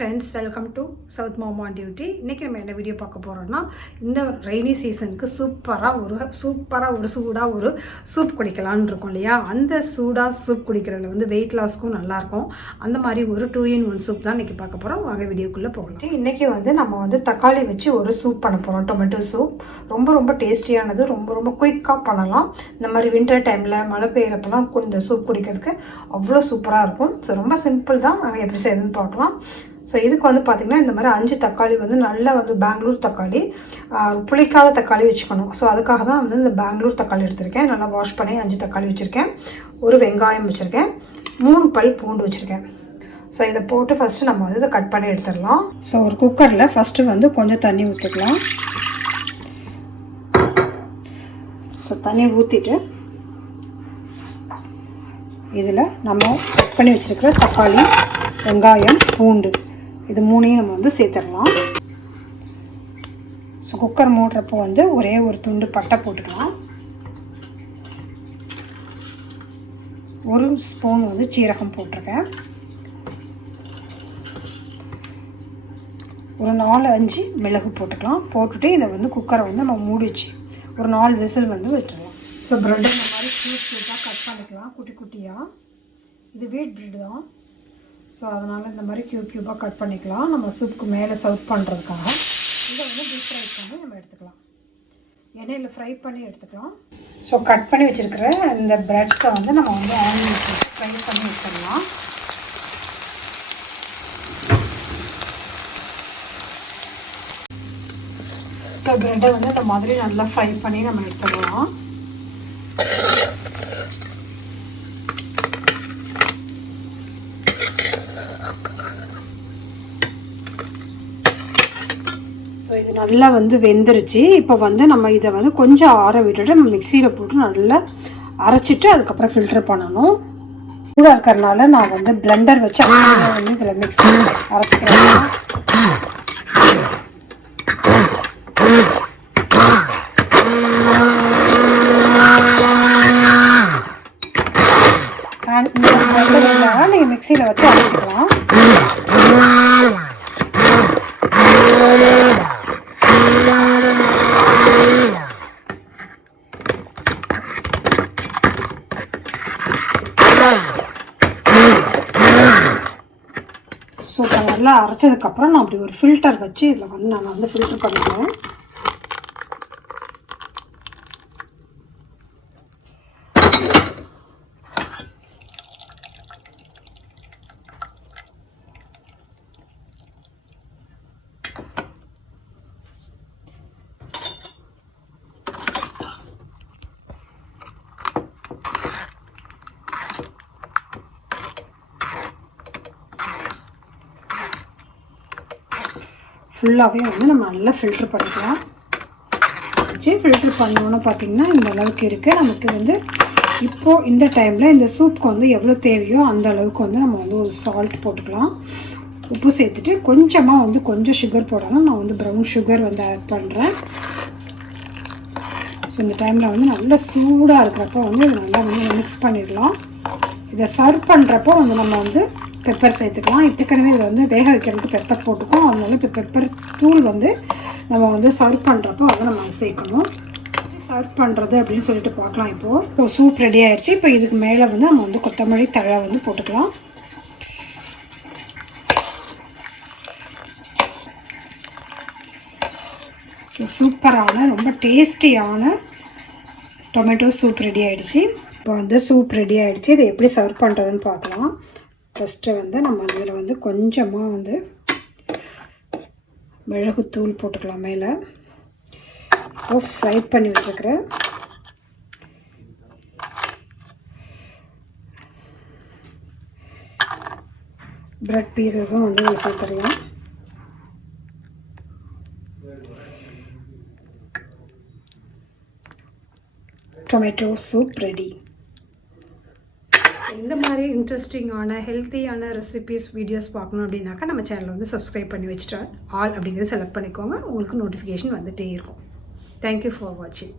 friends, welcome to South Mom on Duty. இன்னைக்கு நம்ம என்ன வீடியோ பார்க்க போறோம்னா இந்த ரெய்னி சீசனுக்கு சூப்பரா ஒரு சூப் குடிக்கலாம்னு இருக்கோம் இல்லையா. அந்த சூடா சூப் குடிக்கிறதுல வந்து வெயிட் லாஸ்க்கும் நல்லா இருக்கும். அந்த மாதிரி ஒரு 2-in-1 சூப் தான் இன்னைக்கு பார்க்க போறோம். வாங்க வீடியோக்குள்ள போகலாம். இன்னைக்கு வந்து நம்ம வந்து தக்காளி வச்சு ஒரு சூப் பண்ண போறோம். டொமேட்டோ சூப் ரொம்ப டேஸ்டியானது, ரொம்ப குயிக்கா பண்ணலாம். இந்த மாதிரி வின்டர் டைம்ல மழை பெய்யறப்பலாம் இந்த சூப் குடிக்கிறதுக்கு அவ்வளோ சூப்பராக இருக்கும். ஸோ ரொம்ப சிம்பிள் தான். நாங்கள் எப்படி செய்யணும்னு பார்க்கலாம். ஸோ இதுக்கு வந்து பார்த்திங்கன்னா இந்த மாதிரி 5 தக்காளி வந்து நல்லா வந்து பெங்களூர் தக்காளி, புளிக்காத தக்காளி வச்சுக்கணும். ஸோ அதுக்காக தான் வந்து இந்த பெங்களூர் தக்காளி எடுத்திருக்கேன். நல்லா வாஷ் பண்ணி 5 தக்காளி வச்சுருக்கேன். ஒரு வெங்காயம் வச்சுருக்கேன். 3 பல் பூண்டு வச்சுருக்கேன். ஸோ இதை போட்டு ஃபஸ்ட்டு நம்ம வந்து இதை கட் பண்ணி எடுத்துடலாம். ஸோ ஒரு குக்கரில் ஃபஸ்ட்டு வந்து கொஞ்சம் தண்ணி ஊற்றிக்கலாம். ஸோ தண்ணி ஊற்றிட்டு இதில் நம்ம கட் பண்ணி வச்சுருக்கிற தக்காளி, வெங்காயம், பூண்டு இது 3ஐயும் நம்ம வந்து சேர்த்துடலாம். ஸோ குக்கர் மூடுறப்போ வந்து ஒரே ஒரு துண்டு பட்டை போட்டுக்கலாம். 1 ஸ்பூன் வந்து சீரகம் போட்டிருக்கேன். ஒரு 4-5 மிளகு போட்டுக்கலாம். போட்டுட்டு இதை வந்து குக்கரை வந்து நம்ம மூடிச்சு ஒரு 4 விசில் வந்து விட்டுடலாம். ஸோ ப்ரெட்டை இந்த மாதிரி க்யூபாக கட் பண்ணிக்கலாம், குட்டியாக. இது வீட் ப்ரெட் தான். ஸோ அதனால் இந்த மாதிரி க்யூபாக கட் பண்ணிக்கலாம். நம்ம சூப்புக்கு மேலே சர்வ் பண்ணுறதுக்காக இதை வந்து டீப் ஃப்ரை பண்ணி நம்ம எடுத்துக்கலாம். எண்ணெயில் ஃப்ரை பண்ணி எடுத்துக்கலாம். ஸோ கட் பண்ணி வச்சுருக்கிற இந்த ப்ரெட்ஸை வந்து நம்ம வந்து ஆனியன் போட்டு ஃப்ரை பண்ணி எடுத்துடலாம். ஸோ ப்ரெட்டை வந்து இந்த மாதிரி நல்லா ஃப்ரை பண்ணி நம்ம எடுத்துடலாம். ஸோ இது நல்லா வந்து வெந்துருச்சு. இப்போ வந்து நம்ம இதை வந்து கொஞ்சம் ஆற விட்டுட்டு நம்ம மிக்சியில் போட்டு நல்லா அரைச்சிட்டு அதுக்கப்புறம் ஃபில்டர் பண்ணணும். சூடாக இருக்கிறதுனால நான் வந்து பிளெண்டர் வச்சு வந்து இதில் மிக்ஸ் அரைச்சிக்கிறேன். நீங்கள் மிக்சியில் வச்சு அரைச்சிக்கலாம். ஸோ இப்போ நல்லா அரைச்சதுக்கப்புறம் நான் அப்படி ஒரு ஃபில்டர் வச்சு இதில் வந்து நான் வந்து ஃபில்டர் பண்ணிக்குவேன். ஃபுல்லாகவே வந்து நம்ம நல்லா ஃபில்ட்ரு பண்ணிக்கலாம். வச்சு ஃபில்ட்ரு பண்ணோன்னு பார்த்திங்கன்னா இந்த அளவுக்கு இருக்குது. நமக்கு வந்து இப்போது இந்த டைமில் இந்த சூப்புக்கு வந்து எவ்வளோ தேவையோ அந்த அளவுக்கு வந்து நம்ம வந்து ஒரு சால்ட் போட்டுக்கலாம். உப்பு சேர்த்துட்டு கொஞ்சமாக வந்து கொஞ்சம் சுகர் போடணும். நான் வந்து ப்ரௌன் சுகர் வந்து ஆட் பண்ணுறேன். ஸோ இந்த டைமில் வந்து நல்லா சூடாக இருக்கிறப்போ வந்து இதை நல்லா வந்து மிக்ஸ் பண்ணிடலாம். இதை சர்வ் பண்ணுறப்போ வந்து நம்ம வந்து பெப்பர் சேர்த்துக்கலாம். ஏற்கனவே இதை வந்து வேக வைக்கிறதுக்கு பெப்பர் போட்டுக்கோம். அதனால இப்போ பெப்பர் தூள் வந்து நம்ம வந்து சர்வ் பண்ணுறப்போ அதை நம்ம சேர்க்கணும். சர்வ் பண்ணுறது அப்படின்னு சொல்லிட்டு பார்க்கலாம். இப்போது சூப் ரெடி ஆகிடுச்சு. இப்போ இதுக்கு மேலே வந்து நம்ம வந்து கொத்தமல்லி தழை வந்து போட்டுக்கலாம். ஸோ சூப்பரான ரொம்ப டேஸ்டியான டொமேட்டோ சூப் ரெடி ஆகிடுச்சு. இப்போ வந்து சூப் ரெடி ஆகிடுச்சு. இதை எப்படி சர்வ் பண்ணுறதுன்னு பார்க்கலாம். ஃபஸ்ட்டு வந்து நம்ம இதில் வந்து கொஞ்சமாக வந்து மிளகுத்தூள் போட்டுக்கலாம் மேலே. இப்போ ஃப்ரை பண்ணி வச்சுருக்கிற ப்ரெட் பீசஸும் வந்து இதில் சேர்த்துடலாம். Tomato soup ready. இந்த மாதிரி இன்ட்ரெஸ்டிங்கான ஹெல்த்தியான ரெசிபீஸ் வீடியோஸ் பார்க்கணும் அப்படின்னாக்கா நம்ம சேனலை வந்து சப்ஸ்கிரைப் பண்ணி வச்சுட்டு ஆல் அப்படிங்கிறத செலக்ட் பண்ணிக்கோங்க. உங்களுக்கு நோட்டிஃபிகேஷன் வந்துகிட்டே இருக்கும். தேங்க்யூ ஃபார் வாட்சிங்.